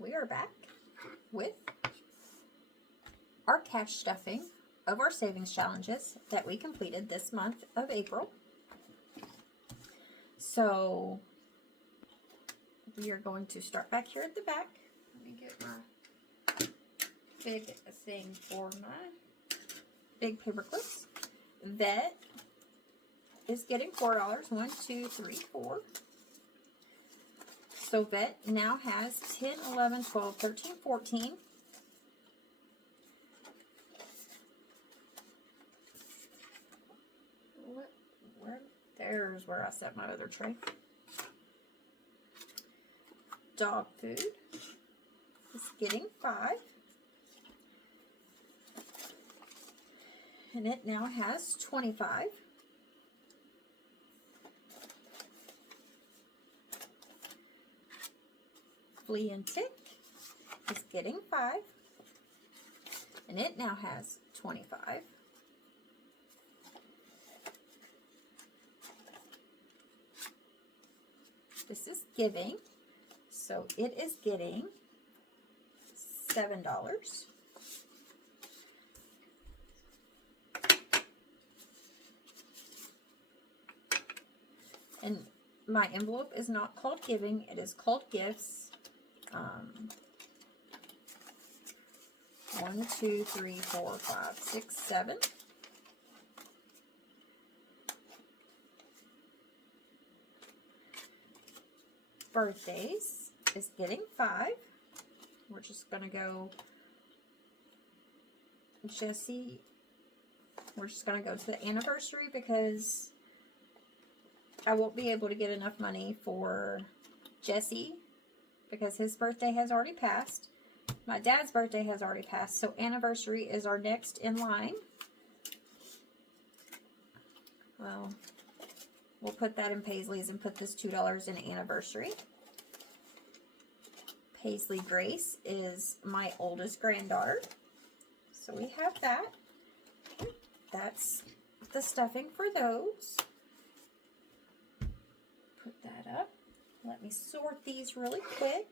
we are back with our cash stuffing of our savings challenges that we completed this month of April. So we are going to start back here at the back. Let me get my big thing for my big paper clips. Vet is getting $4. 1, 2, 3, 4. So Vet now has 10, 11, 12, 13, 14. There's where I set my other tray. Dog food is getting 5. And it now has 25. Flea and Tick is getting 5. And it now has 25. This is Giving, so it is getting $7. And my envelope is not called Giving, it is called Gifts. 1, 2, 3, 4, 5, 6, 7. Birthdays is getting 5. We're just going to go Jesse. We're just going to go to the anniversary because I won't be able to get enough money for Jesse because his birthday has already passed. My dad's birthday has already passed, so anniversary is our next in line. Well, we'll put that in Paisley's and put this $2 in anniversary. Paisley Grace is my oldest granddaughter. So we have that. That's the stuffing for those. Put that up. Let me sort these really quick.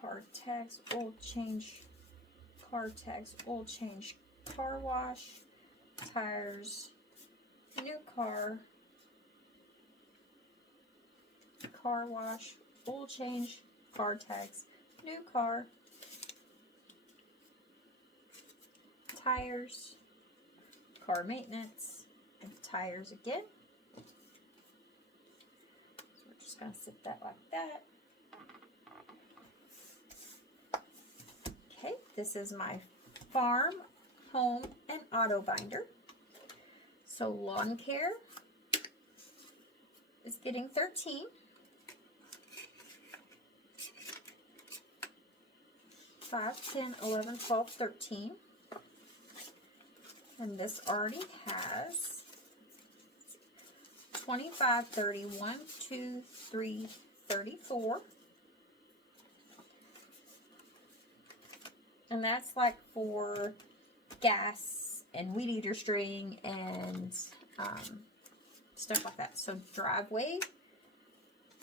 Card tags, oil change, card tags, oil change, car wash, tires, new car, car wash, oil change, car tags, new car, tires, car maintenance, and tires again. So we're just going to sit that like that. Okay, this is my farm, home, and auto binder. So lawn care is getting 13. $5, 10, 11, 12, 13. And this already has 25, 30, 1, 2, 3, 34. And that's like for gas and weed eater string and stuff like that. So driveway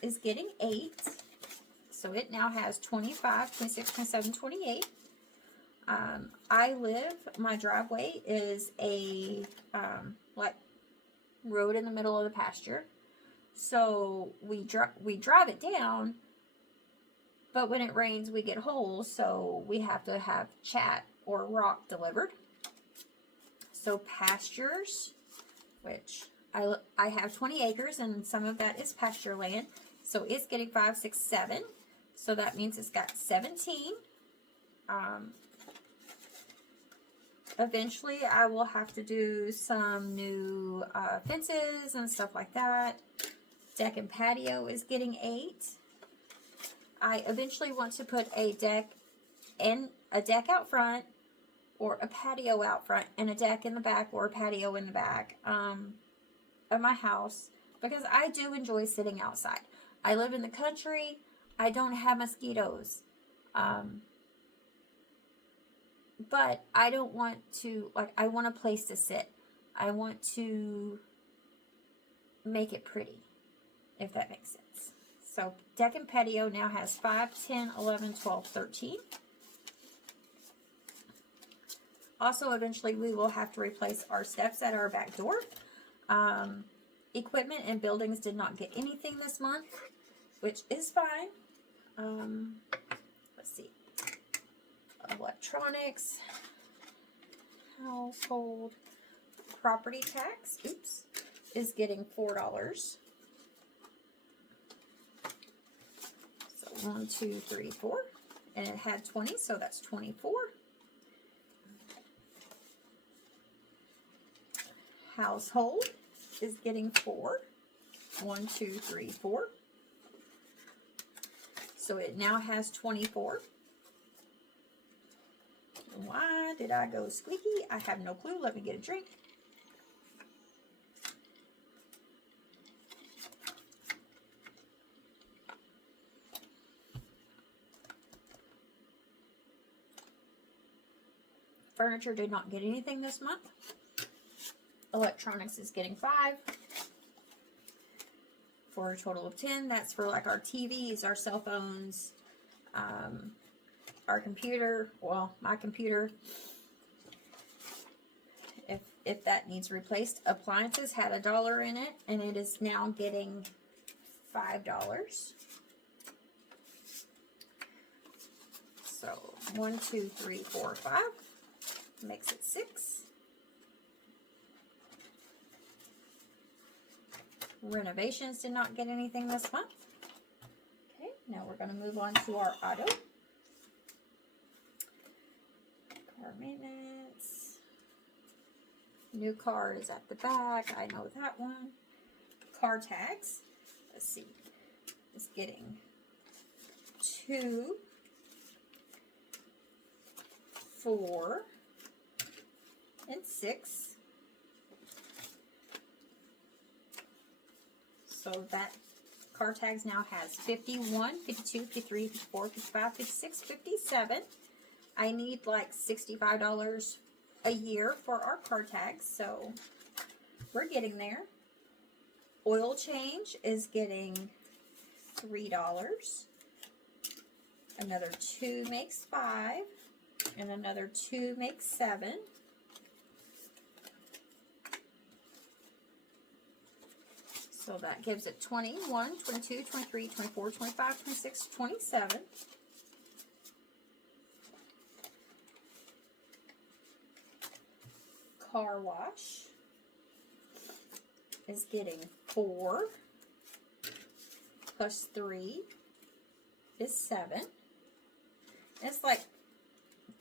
is getting 8. So it now has 25, 26, 27, 28. I live, my driveway is a like road in the middle of the pasture. So we drive it down. But when it rains, we get holes, so we have to have chat or rock delivered. So pastures, which I have 20 acres, and some of that is pasture land. So it's getting 5, 6, 7. So that means it's got 17. Eventually, I will have to do some new fences and stuff like that. Deck and patio is getting 8. I eventually want to put a deck out front, or a patio out front, and a deck in the back, or a patio in the back of my house, because I do enjoy sitting outside. I live in the country. I don't have mosquitoes. But I don't want to, like, I want a place to sit. I want to make it pretty, if that makes sense. So, deck and patio now has 5, 10, 11, 12, 13. Also, eventually, we will have to replace our steps at our back door. Equipment and buildings did not get anything this month, which is fine. Let's see. Electronics, household, property tax, is getting $4. So 1, 2, 3, 4. And it had 20, so that's 24. Household is getting 4. 1, 2, 3, 4. So it now has 24. Why did I go squeaky? I have no clue. Let me get a drink. Furniture did not get anything this month. Electronics is getting 5. For a total of 10. That's for like our TVs, our cell phones, our computer. Well, my computer. If that needs replaced. Appliances had $1 in it, and it is now getting $5. So 1, 2, 3, 4, 5 makes it 6. Renovations did not get anything this month. Okay, now we're going to move on to our auto. Car maintenance. New car is at the back. I know that one. Car tags. Let's see. It's getting 2, 4, and 6. So that car tags now has 51, 52, 53, 54, 55, 56, 57. I need like $65 a year for our car tags, so we're getting there. Oil change is getting $3. Another 2 makes 5, and another 2 makes 7. So that gives it 21, 22, 23, 24, 25, 26, 27. Car wash is getting 4 plus 3 is 7. It's like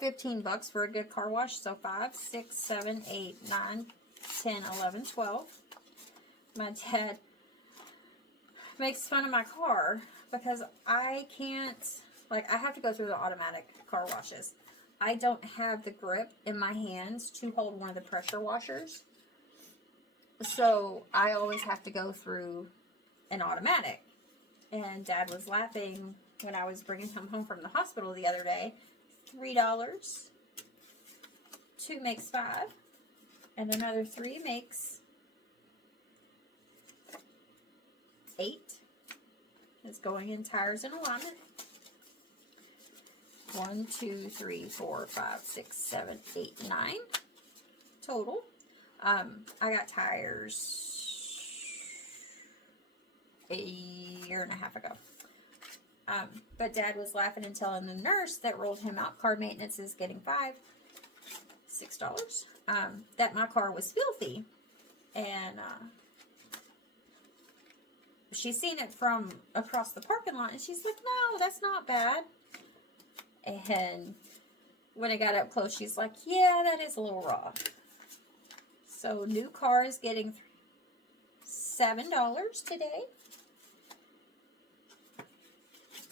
$15 for a good car wash. So 5, 6, 7, 8, 9, 10, 11, 12. My dad makes fun of my car because I can't, like, I have to go through the automatic car washes. I don't have the grip in my hands to hold one of the pressure washers. So I always have to go through an automatic. And Dad was laughing when I was bringing him home from the hospital the other day. $3. 2 makes 5. And another 3 makes 8. It's going in tires and alignment. 1, 2, 3, 4, 5, 6, 7, 8, 9 total. I got tires a year and a half ago. But Dad was laughing and telling the nurse that rolled him out car maintenance is getting $6. That my car was filthy. And she's seen it from across the parking lot, and she's like, no, that's not bad. And when I got up close, she's like, yeah, that is a little raw. So new car is getting $7 today.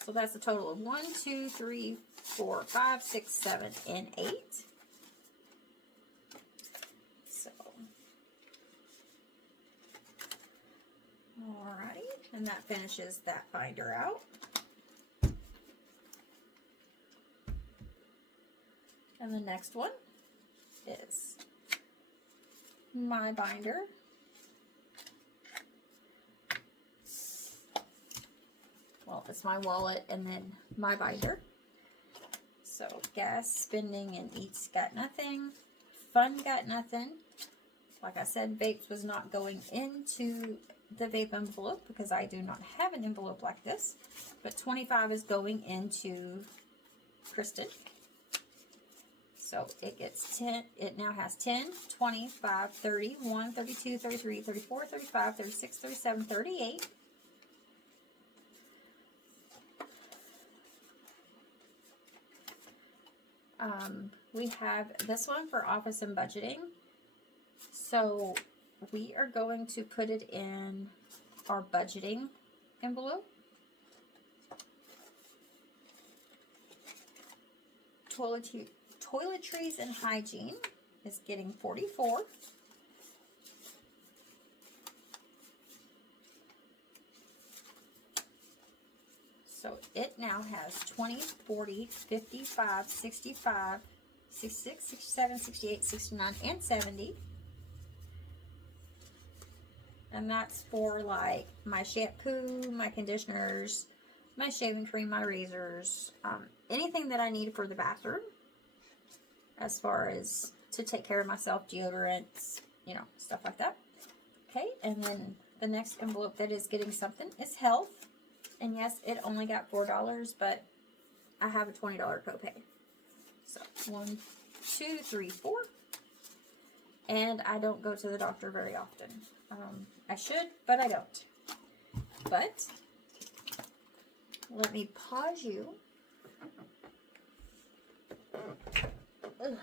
So that's a total of 1, 2, 3, 4, 5, 6, 7, and 8. So, alrighty, and that finishes that binder out. And the next one is my binder. Well, it's my wallet and then my binder. So gas, spending, and eats got nothing. Fun got nothing. Like I said, vapes was not going into the vape envelope because I do not have an envelope like this. But 25 is going into Kristen. So it gets 10, it now has 10, 25, 31, 32, 33, 34, 35, 36, 37, 38. We have this one for office and budgeting. So we are going to put it in our budgeting envelope. Toiletries and hygiene is getting 44. So it now has 20, 40, 55, 65, 66, 67, 68, 69, and 70. And that's for like my shampoo, my conditioners, my shaving cream, my razors, anything that I need for the bathroom as far as to take care of myself, deodorants, you know, stuff like that. Okay, and then the next envelope that is getting something is health. And yes, it only got $4, but I have a $20 copay. So 1, 2, 3, 4. And I don't go to the doctor very often. I should, but I don't. But let me pause you. Ugh.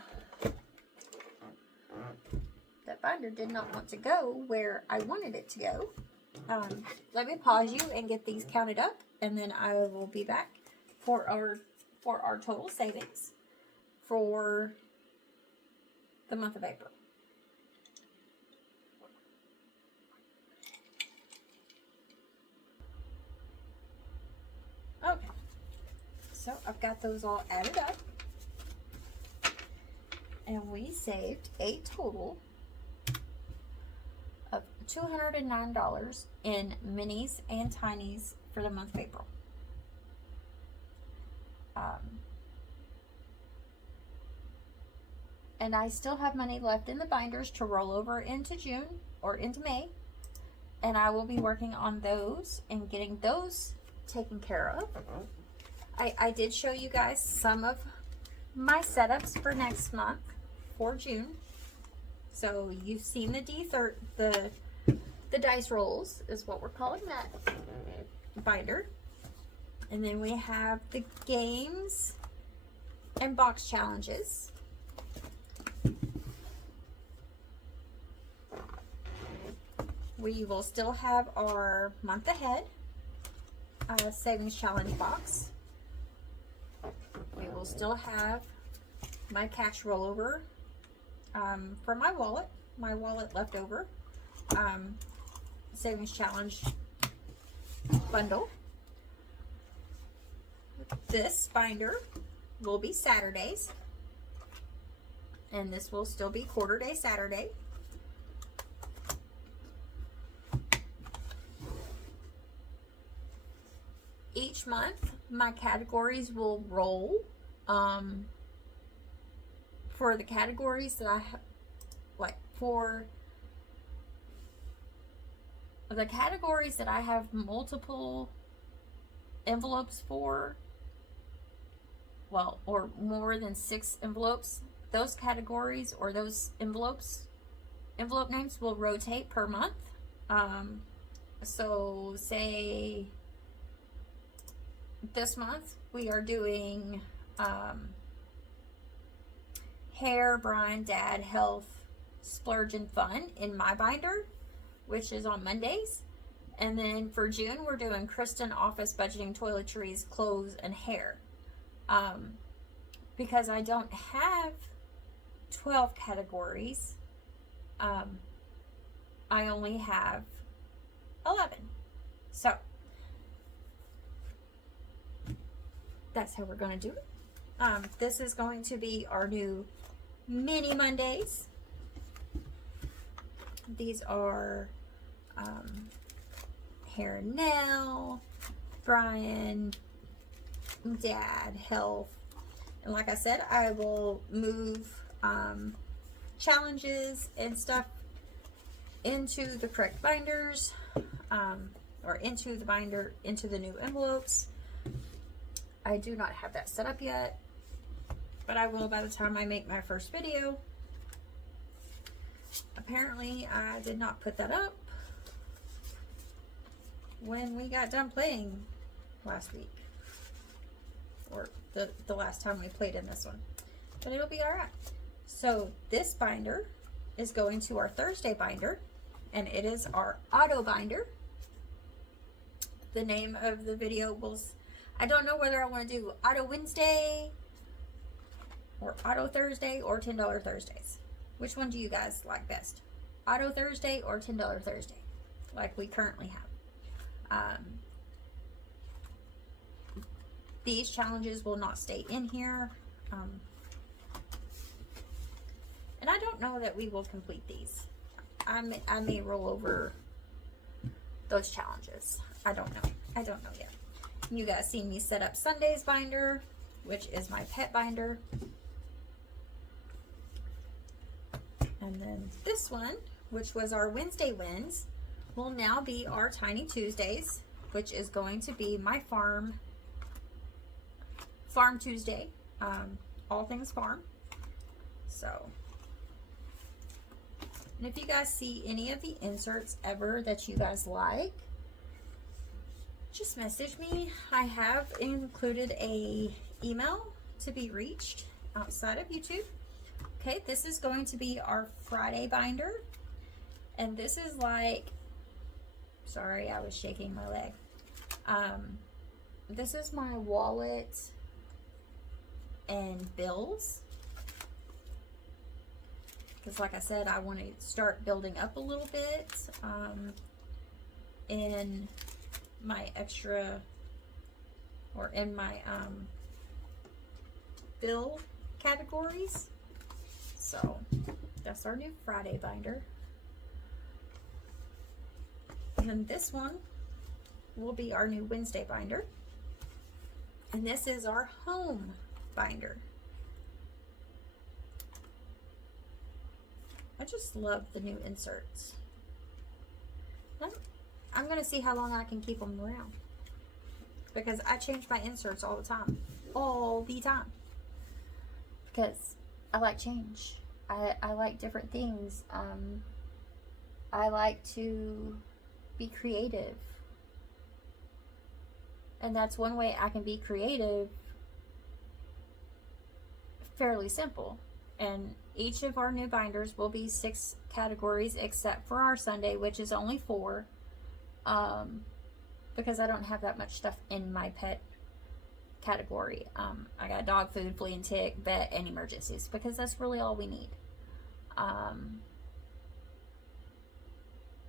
That binder did not want to go where I wanted it to go. Let me pause you and get these counted up, and then I will be back for our total savings for the month of April. Okay, so I've got those all added up, and we saved a total of $209 in minis and tinies for the month of April. And I still have money left in the binders to roll over into June or into May. And I will be working on those and getting those taken care of. I did show you guys some of my setups for next month for June. So you've seen the dice rolls is what we're calling that binder. And then we have the games and box challenges. We will still have our month ahead savings challenge box. We will still have my cash rollover for my wallet leftover savings challenge bundle. This binder will be Saturdays, and this will still be quarter day Saturday. Each month, my categories will roll. For the categories that I have, like for the categories that I have multiple envelopes for, well, or more than 6 envelopes, those categories or those envelope names will rotate per month. So say this month we are doing hair, Brian, dad, health, splurge, and fun in my binder, which is on Mondays. And then for June, we're doing Kristen office budgeting, toiletries, clothes, and hair. Because I don't have 12 categories, I only have 11. So that's how we're going to do it. This is going to be our new mini Mondays. These are hair and nail, Brian, dad, health. And like I said, I will move challenges and stuff into the correct binders, or into the binder, into the new envelopes. I do not have that set up yet, but I will by the time I make my first video. Apparently, I did not put that up when we got done playing last week, or the last time we played in this one, but it'll be all right. So this binder is going to our Thursday binder, and it is our auto binder. The name of the video was, I don't know whether I want to do Auto Wednesday or Auto Thursday or $10 Thursdays. Which one do you guys like best? Auto Thursday or $10 Thursday, like we currently have. These challenges will not stay in here. And I don't know that we will complete these. I may roll over those challenges. I don't know. I don't know yet. You guys seen me set up Sunday's binder, which is my pet binder. And then this one, which was our Wednesday wins, will now be our Tiny Tuesdays, which is going to be my Farm Tuesday, all things farm. So, and if you guys see any of the inserts ever that you guys like, just message me. I have included a email to be reached outside of YouTube. Okay, this is going to be our Friday binder, and this is like, sorry, I was shaking my leg. This is my wallet and bills, because like I said, I want to start building up a little bit in my extra, or in my bill categories. So that's our new Friday binder. And then this one will be our new Wednesday binder. And this is our home binder. I just love the new inserts. I'm going to see how long I can keep them around, because I change my inserts all the time. All the time. Because I like change. I like different things. I like to be creative. And that's one way I can be creative. Fairly simple. And each of our new binders will be 6 categories, except for our Sunday, which is only 4. Because I don't have that much stuff in my pet category. I got dog food, flea and tick, vet, and emergencies, because that's really all we need.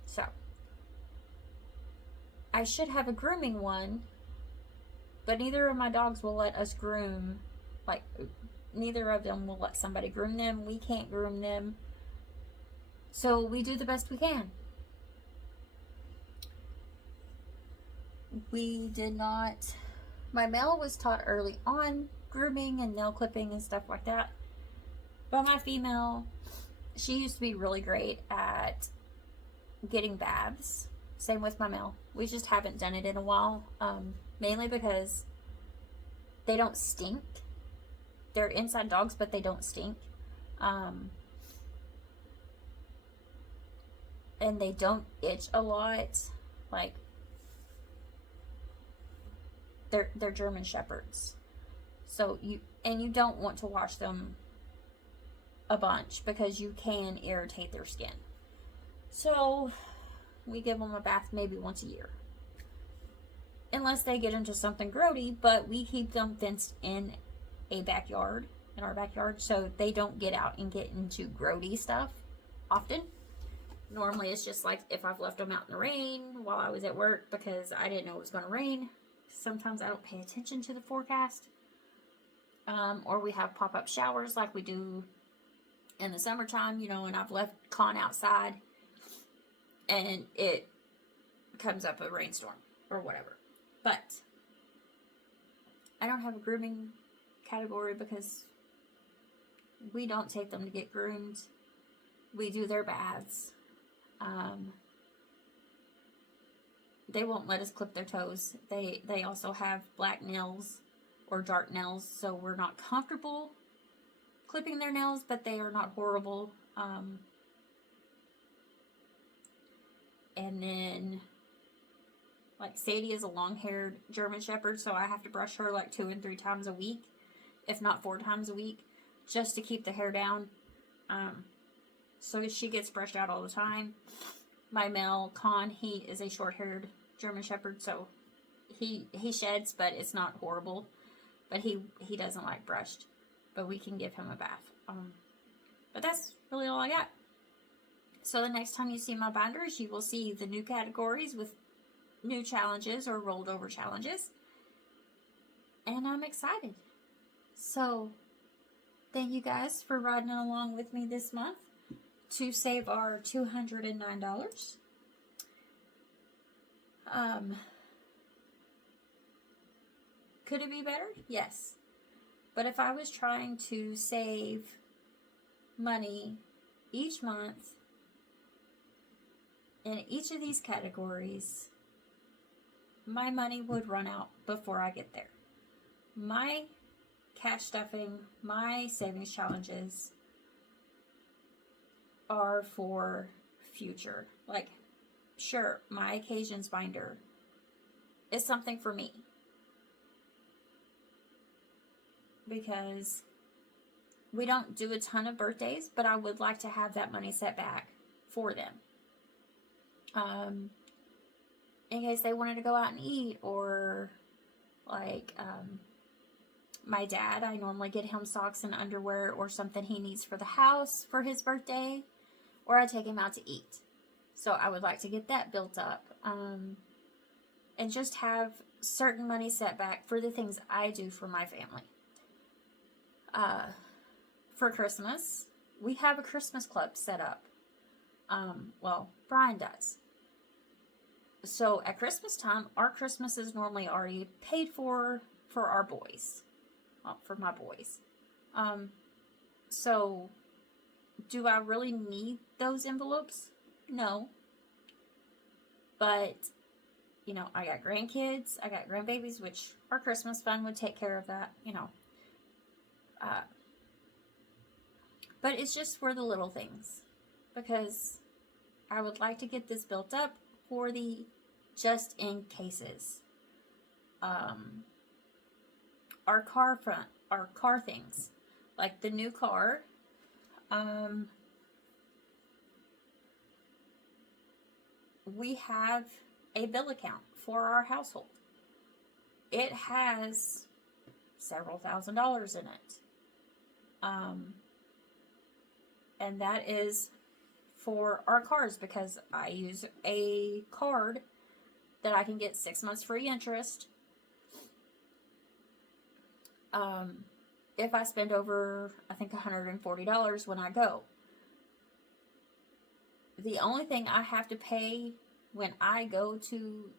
So I should have a grooming one, but neither of my dogs will let us groom. Like, neither of them will let somebody groom them. We can't groom them, so we do the best we can. We did not, my male was taught early on grooming and nail clipping and stuff like that, but my female, she used to be really great at getting baths. Same with my male. We just haven't done it in a while, mainly because they don't stink. They're inside dogs, but they don't stink. And they don't itch a lot. Like, they're German Shepherds. So you don't want to wash them a bunch, because you can irritate their skin. So we give them a bath maybe once a year. Unless they get into something grody, but we keep them fenced in our backyard, so they don't get out and get into grody stuff often. Normally it's just like if I've left them out in the rain while I was at work because I didn't know it was going to rain. Sometimes I don't pay attention to the forecast. Or we have pop-up showers like we do in the summertime, you know, and I've left Con outside and it comes up a rainstorm or whatever. But I don't have a grooming category because we don't take them to get groomed. We do their baths. They won't let us clip their toes. They also have black nails or dark nails, so we're not comfortable clipping their nails, but they are not horrible. And then, like, Sadie is a long-haired German Shepherd, so I have to brush her like 2 and 3 times a week, if not 4 times a week, just to keep the hair down. So she gets brushed out all the time. My male, Con, he is a short-haired German Shepherd, so he sheds, but it's not horrible. But he doesn't like brushed. But we can give him a bath. But that's really all I got. So the next time you see my binders, you will see the new categories with new challenges or rolled over challenges. And I'm excited. So thank you guys for riding along with me this month to save our $209. Could it be better? Yes. But if I was trying to save money each month in each of these categories, my money would run out before I get there. My cash stuffing, my savings challenges are for future. Like, sure, my occasions binder is something for me. Because we don't do a ton of birthdays, but I would like to have that money set back for them. In case they wanted to go out and eat, or like my dad, I normally get him socks and underwear or something he needs for the house for his birthday, or I take him out to eat. So I would like to get that built up, and just have certain money set back for the things I do for my family. For Christmas, we have a Christmas club set up. Well, Brian does. So at Christmas time, our Christmas is normally already paid for our boys. Well, for my boys. So do I really need those envelopes? No. But, you know, I got grandkids, I got grandbabies, which our Christmas fund would take care of that, you know. But it's just for the little things, because I would like to get this built up for the just in cases. Our car things, like the new car, we have a bill account for our household. It has several $1,000s in it. And that is for our cars, because I use a card that I can get 6 months free interest. If I spend over, I think, $140 when I go. The only thing I have to pay when I go to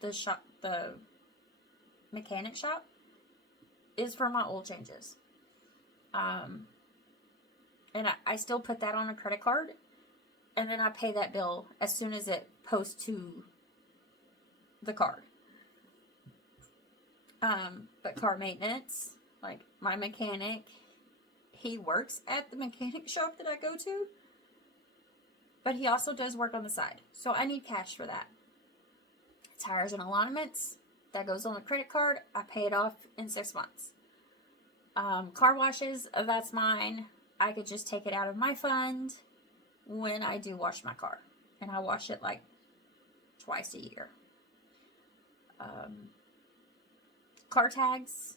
the shop, the mechanic shop, is for my oil changes. And I still put that on a credit card, and then I pay that bill as soon as it posts to the card. But car maintenance, like my mechanic, he works at the mechanic shop that I go to, but he also does work on the side, so I need cash for that. Tires and alignments, that goes on a credit card. I pay it off in 6 months. Car washes, that's mine. I could just take it out of my fund when I do wash my car. And I wash it like twice a year. Car tags,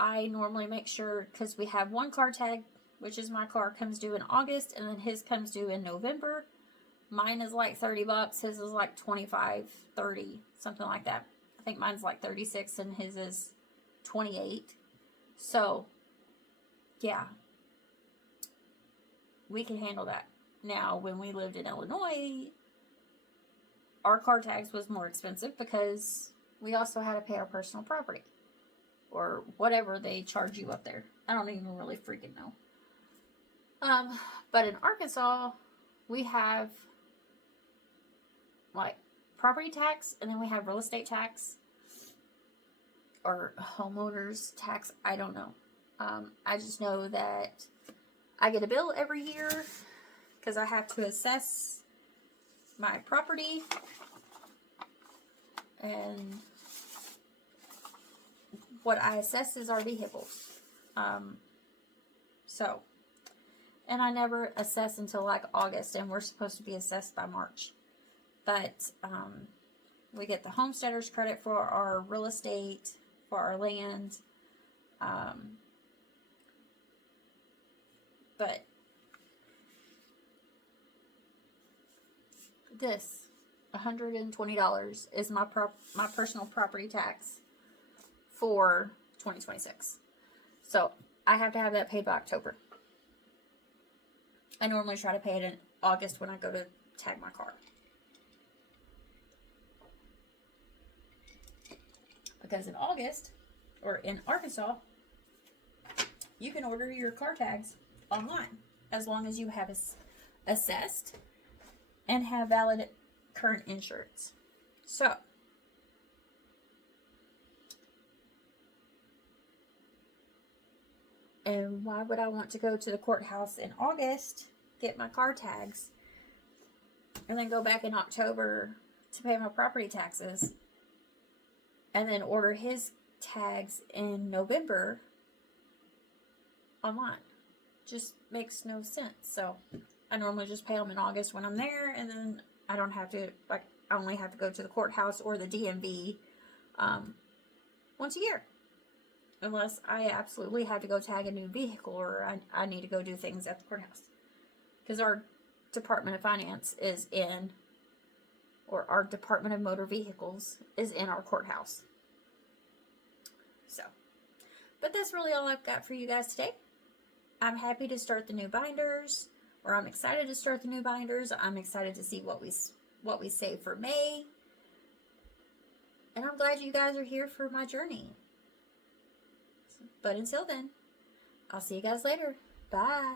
I normally make sure, because we have one car tag, which is my car, comes due in August, and then his comes due in November. Mine is like $30, his is like 25, 30, something like that. I think mine's like 36 and his is 28. So, yeah, we can handle that. Now, when we lived in Illinois, our car tags was more expensive because we also had to pay our personal property or whatever they charge you up there. I don't even really freaking know. But in Arkansas, we have like property tax, and then we have real estate tax or homeowners tax. I don't know. I just know that I get a bill every year because I have to assess my property, and what I assess is our vehicles. And I never assess until like August, and we're supposed to be assessed by March. But we get the homesteader's credit for our real estate, for our land. But this $120 is my personal property tax for 2026. So I have to have that paid by October. I normally try to pay it in August when I go to tag my car. Because in August, or in Arkansas, you can order your car tags online as long as you have assessed and have valid current insurance. So, and why would I want to go to the courthouse in August, get my car tags, and then go back in October to pay my property taxes, and then order his tags in November online? Just makes no sense. So I normally just pay them in August when I'm there, and then I don't have to, like, I only have to go to the courthouse or the DMV once a year. Unless I absolutely have to go tag a new vehicle, or I need to go do things at the courthouse. Because our Department of Finance is in, or our Department of Motor Vehicles is in our courthouse. So, but that's really all I've got for you guys today. I'm happy to start the new binders, or I'm excited to start the new binders. I'm excited to see what we save for May. And I'm glad you guys are here for my journey. But until then, I'll see you guys later. Bye.